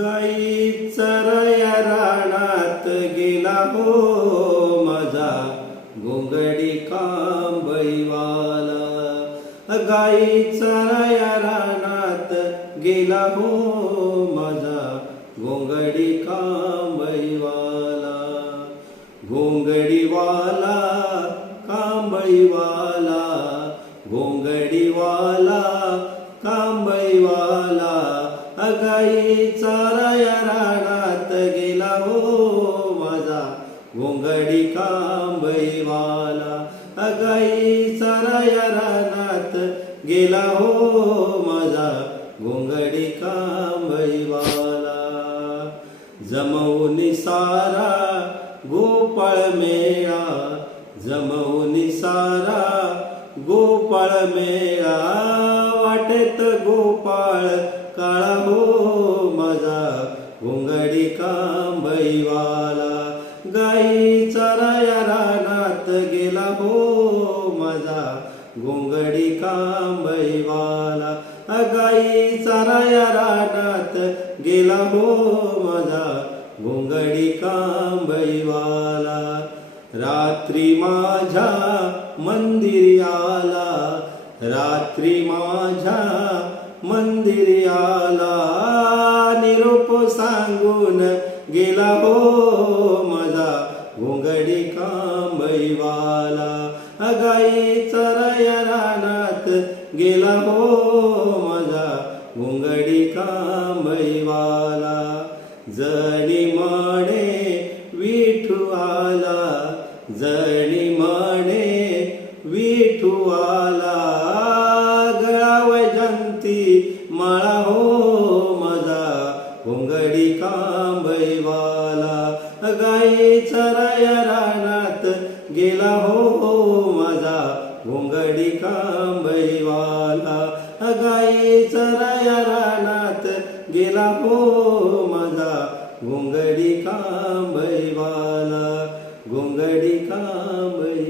गाई चराया रानात गेला हो माझा घोंगडी कांबळीवाला। गाई चराया रानात गेला हो माझा घोंगडी कांबळीवाला। घोंगडीवाला कांबळीवाला, घोंगडीवाला कांबळीवाला। गाई चराया रानात गेला हो माझा घोंगडी कांबळीवाला। गाई चराया रानात गेला हो माझा घोंगडी कांबळीवाला। जमवून सारा गोपाळ मेळा, जमवून सारा गोपाळ मेळा। वाटेत गोपाळ काळा हो माझा घोंगडी कांबळीवाला। गाई चराया रानात गेला हो माझा घोंगडी कांबळीवाला। गाई चराया रानात गेला हो माझा घोंगडी कांबळीवाला। रात्री माझ्या मंदिरी आला, रात्री माझ्या मंदिरी आला। निरोप सांगून गेला हो माझा घोंगडी कांबळीवाला। गाई चराया रानात गेला हो माझा घोंगडी कांबळीवाला। जणी म्हणे विठू आला, जणी म्हणे विठू आला। गळावजंती माळा हो माझा घोंगडी कांबळीवाला। गाई चराया रानात गेला हो माझा घोंगडी कांबळीवाला। गाई चराया रानात गेला हो माझा घोंगडी कांबळीवाला, घोंगडी कांबळी।